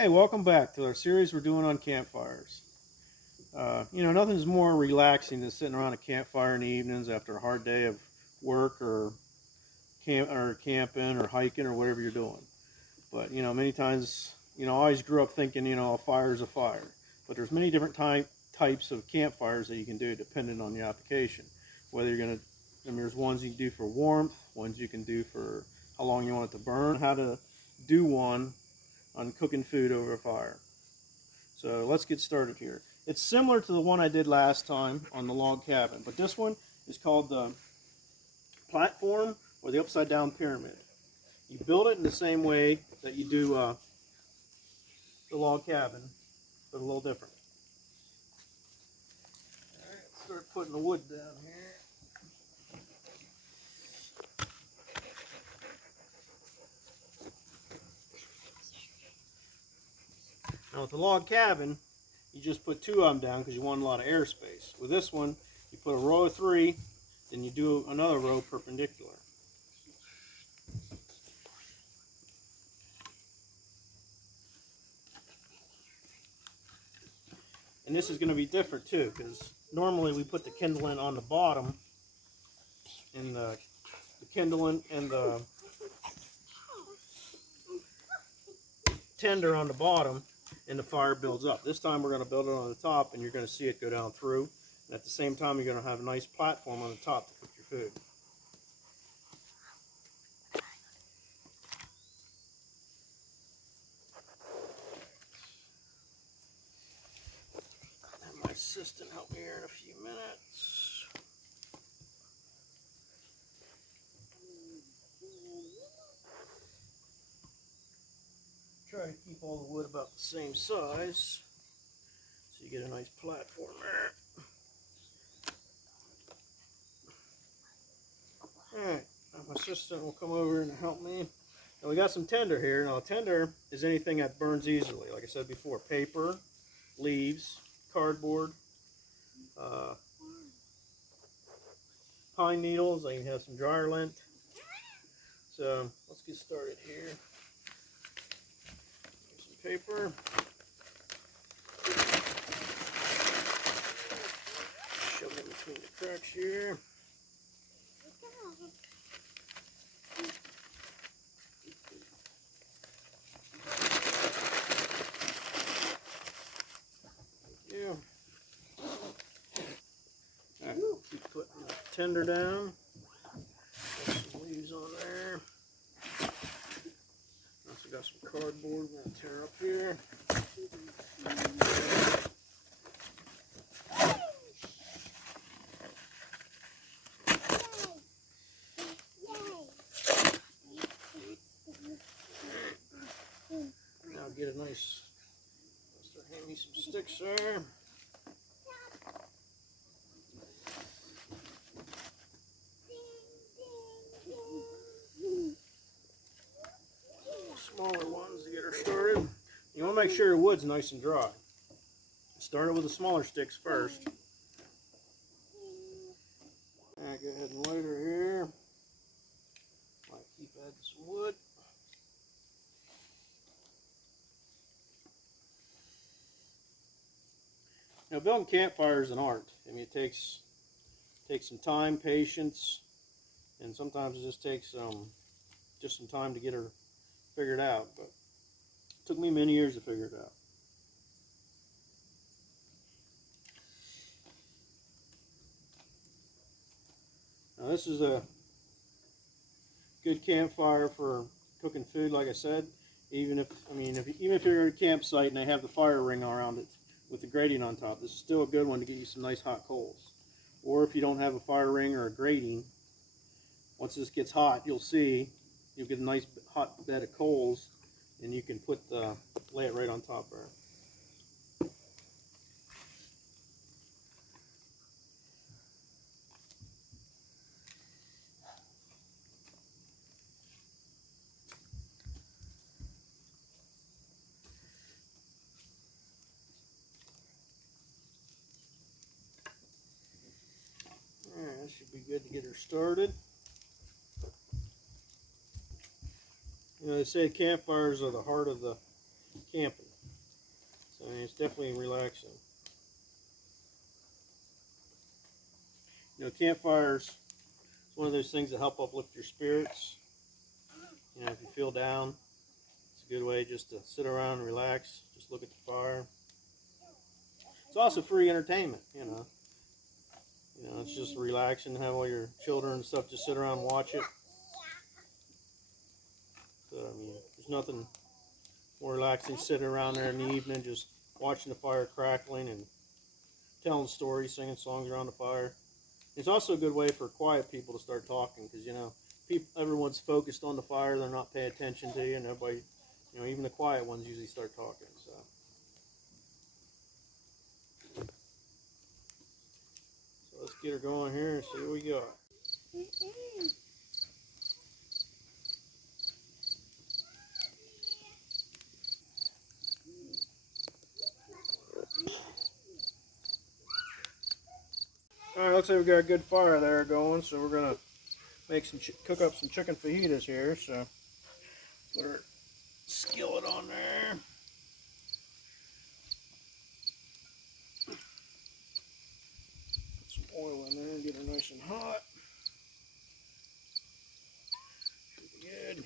Hey, welcome back to our series we're doing on campfires. Nothing's more relaxing than sitting around a campfire in the evenings after a hard day of work or camping or hiking or whatever you're doing. But many times, I always grew up thinking, a fire is a fire. But there's many different types of campfires that you can do depending on the application. Whether you're gonna, there's ones you can do for warmth, ones you can do for how long you want it to burn, how to do one on cooking food over a fire. So let's get started here. It's similar to the one I did last time on the log cabin, but this one is called the platform or the upside down pyramid. You build it in the same way that you do the log cabin, but a little different. All right, let's start putting the wood down here. Now with the log cabin, you just put two of them down because you want a lot of airspace. With this one, you put a row of three, then you do another row perpendicular. And this is going to be different too, because normally we put the kindling on the bottom, and the kindling and the tinder on the bottom, and the fire builds up. This time we're going to build it on the top, and you're going to see it go down through. And at the same time, you're going to have a nice platform on the top to cook your food. And my assistant help me here in a few minutes. Try to keep all the wood about the same size so you get a nice platform there. Alright, my assistant will come over and help me. Now we got some tinder here. Now tinder is anything that burns easily. Like I said before, paper, leaves, cardboard, pine needles. I can have some dryer lint. So let's get started here. Some paper. Shove it between the cracks here. Alright, keep putting the tinder down. Got some leaves on there. Also got some cardboard we're going to tear up here. Now get a nice, start handing me some sticks there. Smaller ones to get her started. You want to make sure your wood's nice and dry. Start it with the smaller sticks first. Alright, go ahead and light her here. Might keep adding some wood. Now building campfires is an art. I mean, it takes some time, patience, and sometimes it just takes just some time to get her figured out. But it took me many years to figure it out. Now this is a good campfire for cooking food, like I said. Even if you're at a campsite and they have the fire ring around it with the grating on top, this is still a good one to get you some nice hot coals. Or if you don't have a fire ring or a grating, once this gets hot, you'll get a nice hot bed of coals, and you can lay it right on top there. Alright, that should be good to get her started. They say campfires are the heart of the camping. So I mean, it's definitely relaxing. You know, campfires is one of those things that help uplift your spirits. You know, if you feel down, it's a good way just to sit around and relax, just look at the fire. It's also free entertainment, you know. You know, it's just relaxing, have all your children and stuff just sit around and watch it. So, I mean, there's nothing more relaxing sitting around there in the evening, just watching the fire crackling and telling stories, singing songs around the fire. It's also a good way for quiet people to start talking, because, you know, everyone's focused on the fire, they're not paying attention to you, and everybody, you know, even the quiet ones usually start talking, so. So let's get her going here and see what we got. Alright, looks like we got a good fire there going, so we're gonna make cook up some chicken fajitas here. So put our skillet on there. Put some oil in there and get her nice and hot. Should be good.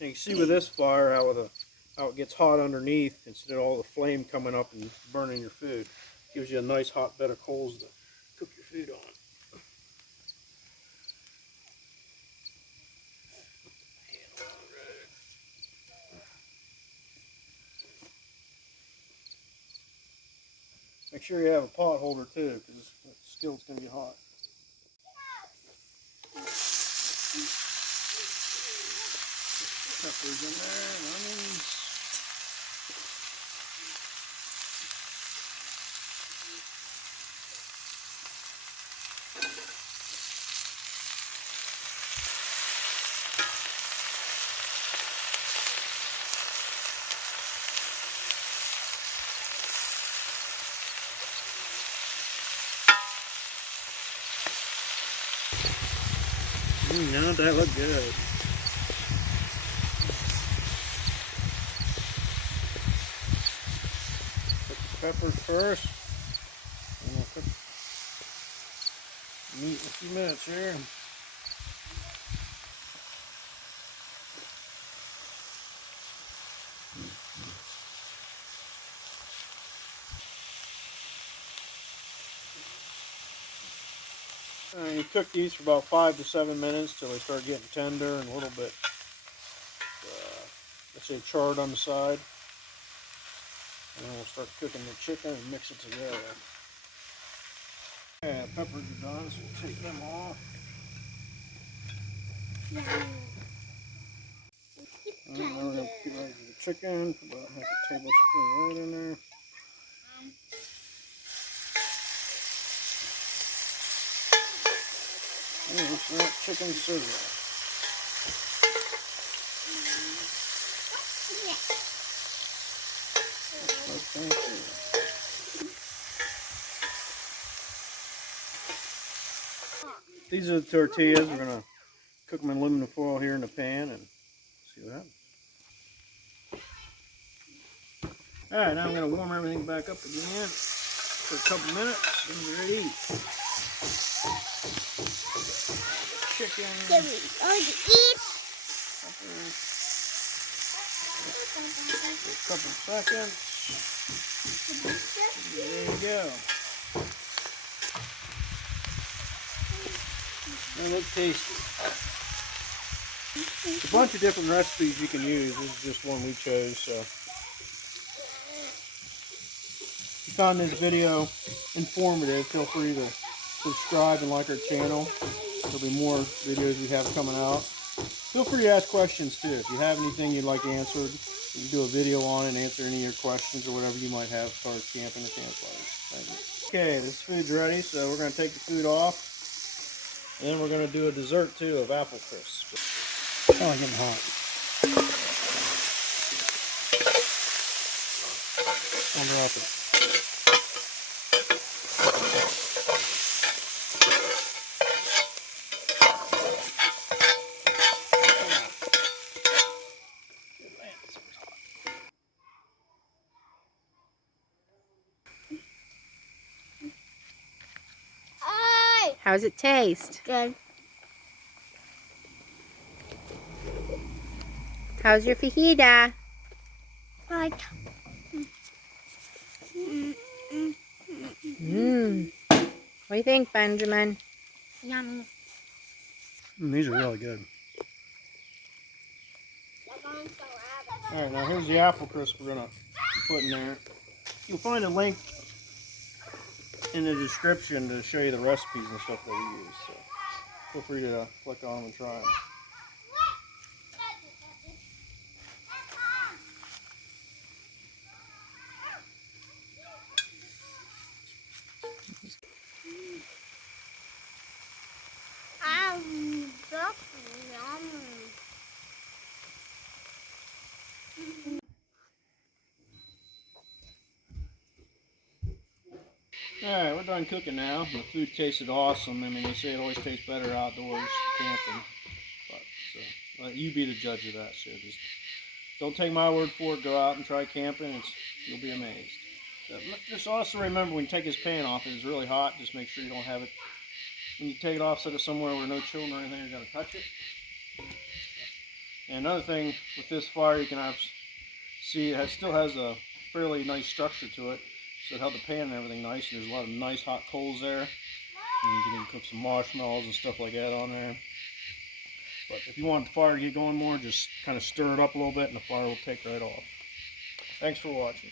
And you can see with this fire how it gets hot underneath instead of all the flame coming up and burning your food. Gives you a nice hot bed of coals to cook your food on. Make sure you have a pot holder too, because the skillet's going to get hot. Peppers in there, and onions. Now that look good. Put the peppers first. And we'll cook meat in a few minutes here. And you cook these for about 5 to 7 minutes till they start getting tender and a little bit, let's say, charred on the side. And then we'll start cooking the chicken and mix it together. Yeah, peppers are done, so we'll take them off. And then we're going to get ready for the chicken. Put about half a tablespoon of that in there. And it's that chicken sizzle. These are the tortillas. We're going to cook them in aluminum foil here in the pan and see what happens. Alright, now I'm going to warm everything back up again for a couple minutes and we're ready to eat. Chicken. A couple seconds. There you go. They look tasty. There's a bunch of different recipes you can use. This is just one we chose. So, if you found this video informative, feel free to subscribe and like our channel. There'll be more videos we have coming out. Feel free to ask questions too. If you have anything you'd like answered, you can do a video on it and answer any of your questions or whatever you might have as far as camping or campfires. Thank you. Okay, this food's ready, so we're going to take the food off. And then we're going to do a dessert too of apple crisp. Oh, it's getting hot. Drop it. How's it taste? Good. How's your fajita? Good. What do you think, Benjamin? Yummy. These are really good. Alright, now here's the apple crisp we're going to put in there. You'll find a link in the description to show you the recipes and stuff that we use. So feel free to click on them and try them. That's yummy. Alright, we're done cooking now. The food tasted awesome. I mean, they say it always tastes better outdoors camping. But so, let you be the judge of that. So just don't take my word for it. Go out and try camping. You'll be amazed. So just also remember when you take this pan off, if it's really hot, just make sure you don't have it. When you take it off, set it somewhere where no children or anything are going to touch it. And another thing with this fire, you can see it still has a fairly nice structure to it. So it held the pan and everything nice. And there's a lot of nice hot coals there. And you can even cook some marshmallows and stuff like that on there. But if you want the fire to get going more, just kind of stir it up a little bit and the fire will take right off. Thanks for watching.